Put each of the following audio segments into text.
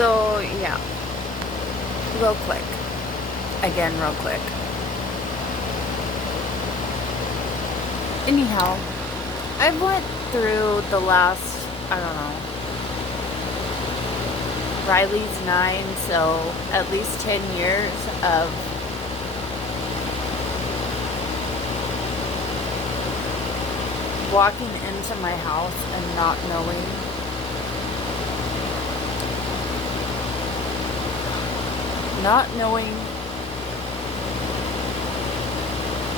So, yeah, real quick. Again, real quick. Anyhow, I went through the last, I don't know, Riley's 9, so at least 10 years of walking into my house and not knowing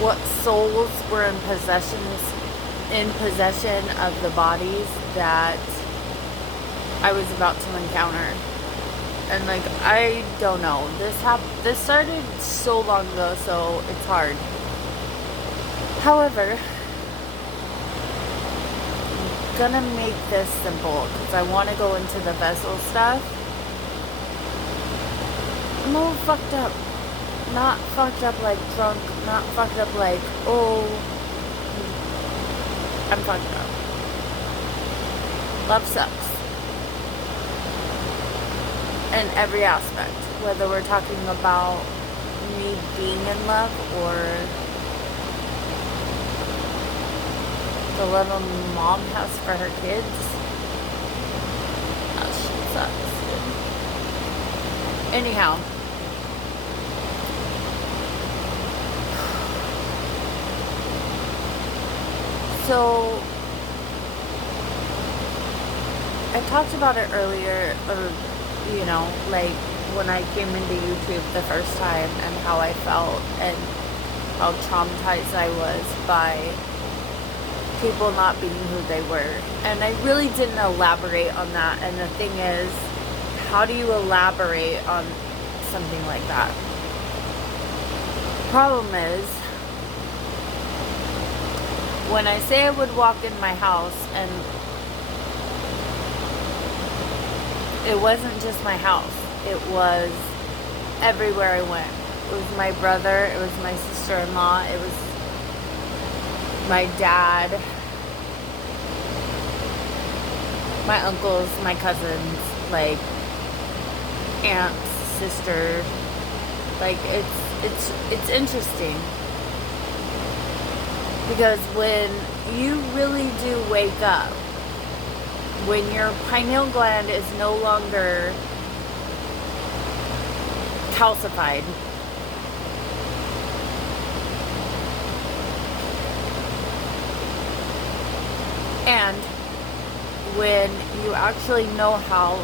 what souls were in possession of the bodies that I was about to encounter. And like, I don't know, this started so long ago, so it's hard. However, I'm gonna make this simple because I want to go into the vessel stuff. I'm all fucked up. Not fucked up like drunk, not fucked up like, oh, I'm fucked up. Love sucks. In every aspect. Whether we're talking about me being in love or the love a mom has for her kids. That shit sucks, dude. Anyhow. So, I talked about it earlier, or, you know, like when I came into YouTube the first time and how I felt and how traumatized I was by people not being who they were. And I really didn't elaborate on that. And the thing is, how do you elaborate on something like that? Problem is, when I say I would walk in my house, and it wasn't just my house, it was everywhere I went. It was my brother, it was my sister-in-law, it was my dad, my uncles, my cousins, like aunts, sisters. Like, it's interesting. Because when you really do wake up, when your pineal gland is no longer calcified, and when you actually know how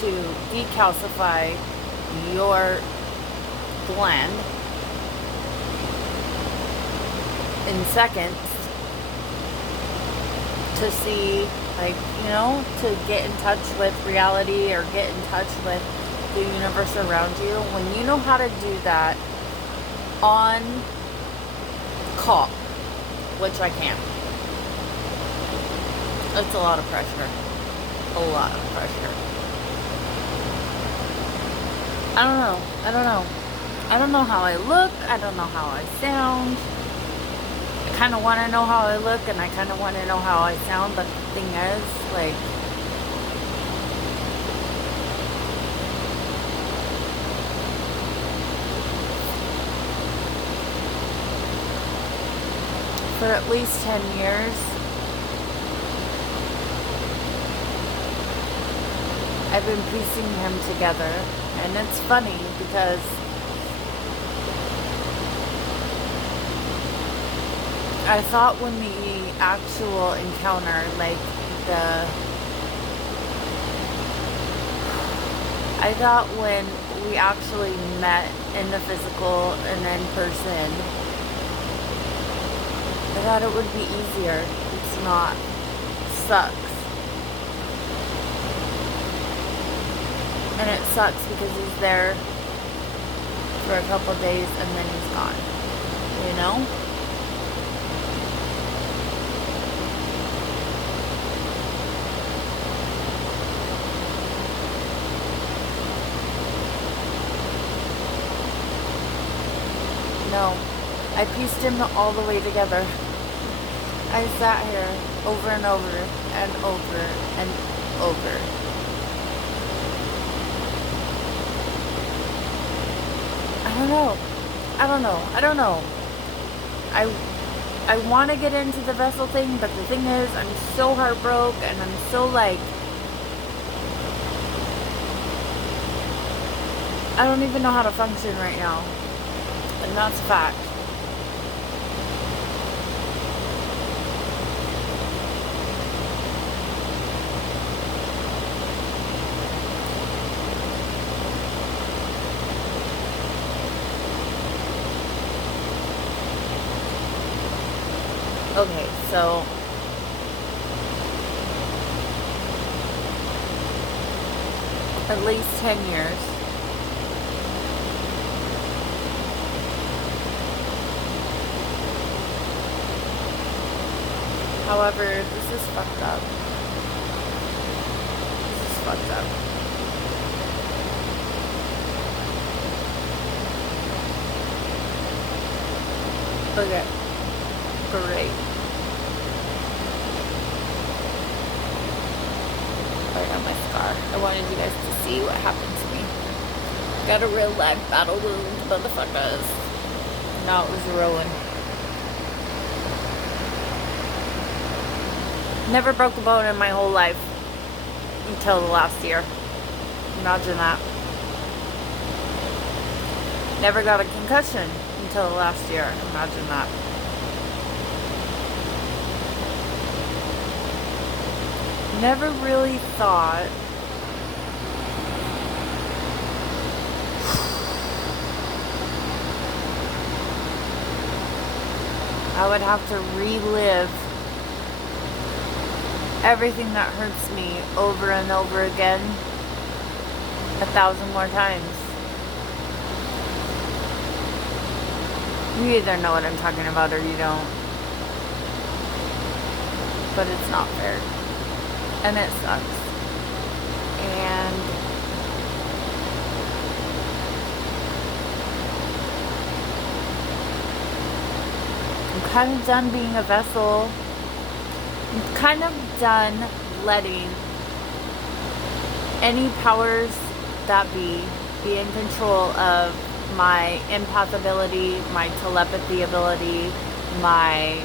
to decalcify your gland in seconds to see, like, you know, to get in touch with reality or get in touch with the universe around you. When you know how to do that on call, which I can't, it's a lot of pressure. A lot of pressure. I don't know. I don't know how I look. I don't know how I sound. I kind of want to know how I look, and I kind of want to know how I sound, but the thing is, like, for at least 10 years, I've been piecing him together, and it's funny because I thought when the actual encounter, like I thought when we actually met in the physical and in person, I thought it would be easier. It's not. It sucks. And it sucks because he's there for a couple days and then he's gone. You know? No, I pieced him all the way together. I sat here over and over and over and over. don't know. I don't know. I don't know. I want to get into the vessel thing, but the thing is, I'm so heartbroken, and I'm so like, I don't even know how to function right now. And that's a fact. Okay, so at least 10 years. However, this is fucked up. This is fucked up. Okay. Great. I got my scar. I wanted you guys to see what happened to me. Got a real life battle wound, motherfuckers. No, it was ruined. Never broke a bone in my whole life until the last year. Imagine that. Never got a concussion until the last year. Imagine that. Never really thought I would have to relive everything that hurts me over and over again 1,000 more times. You either know what I'm talking about or you don't. But it's not fair. And it sucks. And I'm kind of done being a vessel. I'm kind of done letting any powers that be in control of my empath ability, my telepathy ability, my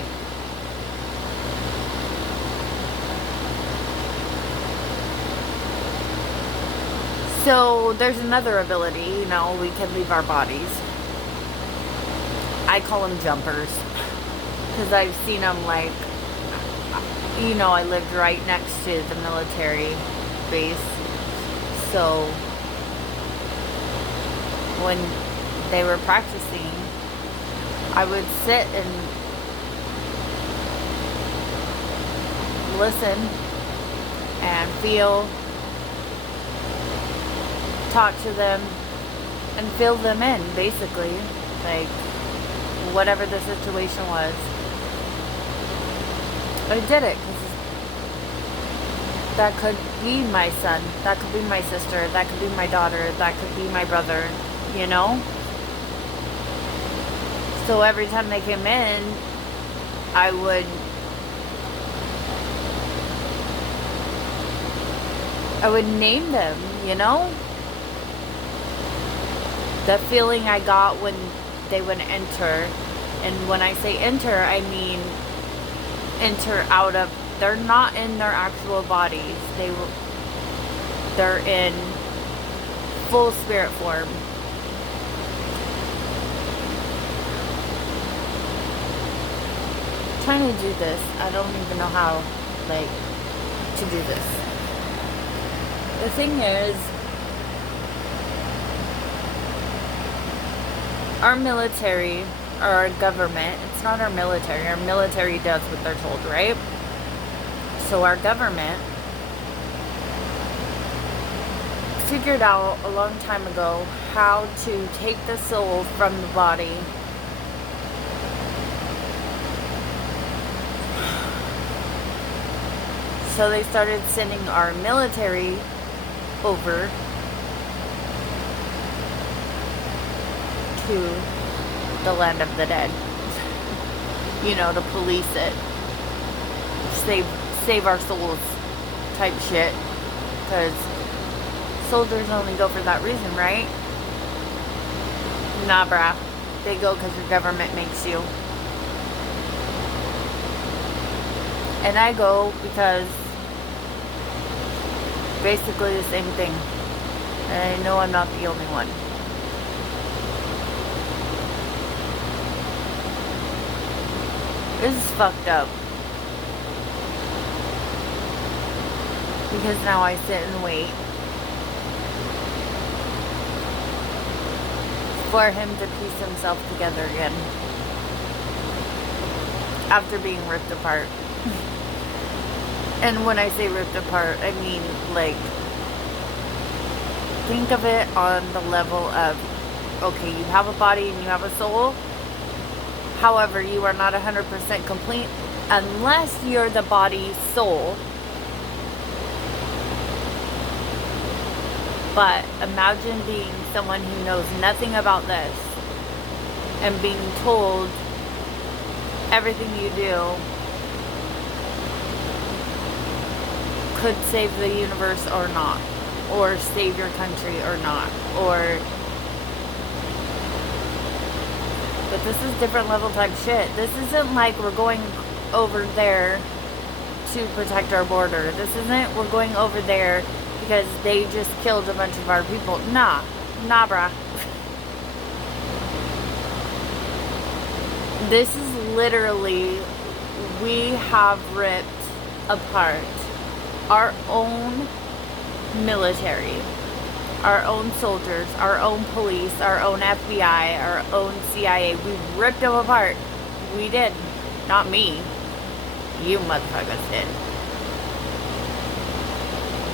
so there's another ability, you know, we can leave our bodies. I call them jumpers because I've seen them, like, you know, I lived right next to the military base, so when they were practicing, I would sit and listen and feel, talk to them, and fill them in, basically, like whatever the situation was. I did it because that could be my son, that could be my sister, that could be my daughter, that could be my brother, you know? So every time they came in, I would name them, you know? The feeling I got when they would enter, and when I say enter, I mean enter out of, they're not in their actual bodies, they're in full spirit form. I'm trying to do this, I don't even know how, like, to do this. The thing is, our military, or our government, it's not our military does what they're told, right? So our government figured out a long time ago how to take the soul from the body so they started sending our military over to the land of the dead, you know, to police it, save our souls type shit, because soldiers only go for that reason, right? Nah, brah. They go because your government makes you. And I go because basically the same thing. And I know I'm not the only one. This is fucked up. Because now I sit and wait for him to piece himself together again. After being ripped apart. And when I say ripped apart, I mean, like, think of it on the level of, okay, you have a body and you have a soul. However, you are not 100% complete unless you're the body soul. But imagine being someone who knows nothing about this and being told everything you do could save the universe or not, or save your country or not, or... But this is different level type shit. This isn't like we're going over there to protect our border. This isn't we're going over there because they just killed a bunch of our people. Nah, brah. This is literally, we have ripped apart our own military, our own soldiers, our own police, our own FBI, our own CIA. We ripped them apart. We did. Not me. You motherfuckers did.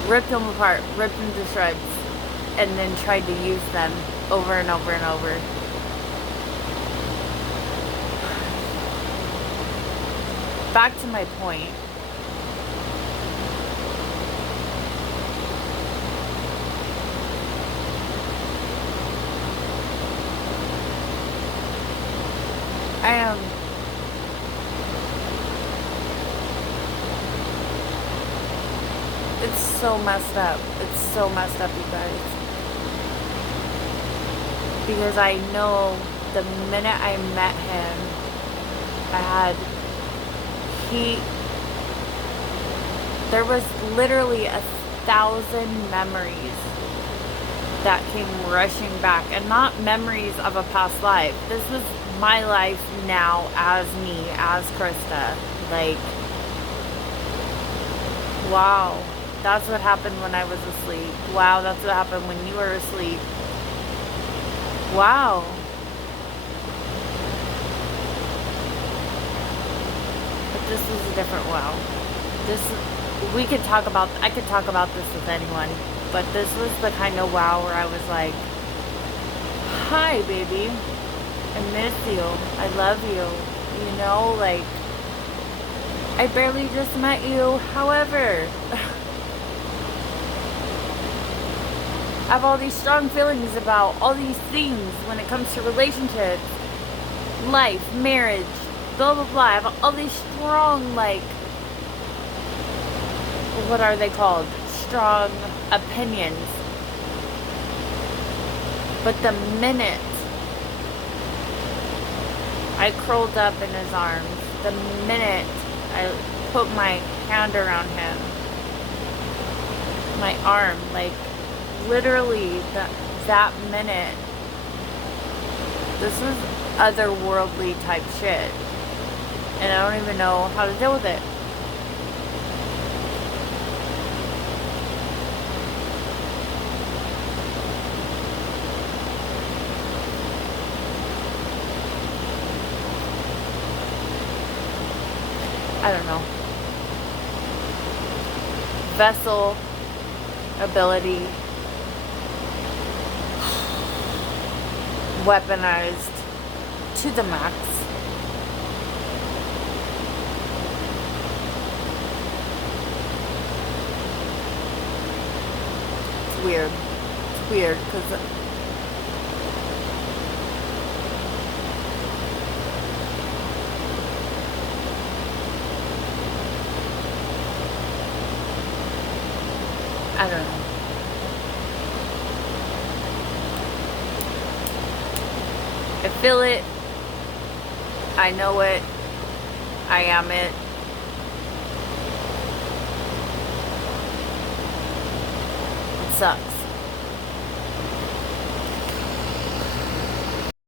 Ripped them apart, ripped them to shreds, and then tried to use them over and over and over. Back to my point. It's so messed up. It's so messed up, you guys. Because I know the minute I met him, there was literally 1,000 memories that came rushing back. And not memories of a past life. This was my life now as me, as Krista. Like, wow. That's what happened when I was asleep. Wow, that's what happened when you were asleep. Wow. But this is a different wow. I could talk about this with anyone. But this was the kind of wow where I was like, hi, baby. I miss you. I love you. You know, like, I barely just met you. However... I have all these strong feelings about all these things when it comes to relationships, life, marriage, blah, blah, blah. I have all these strong, like, what are they called? Strong opinions. But the minute I curled up in his arms, the minute I put my hand around him, my arm, like, literally that minute, this was otherworldly type shit, and I don't even know how to deal with it. I don't know. Vessel ability weaponized to the max. It's weird. It's weird because I don't know. feel it. I know it. I am it. It sucks.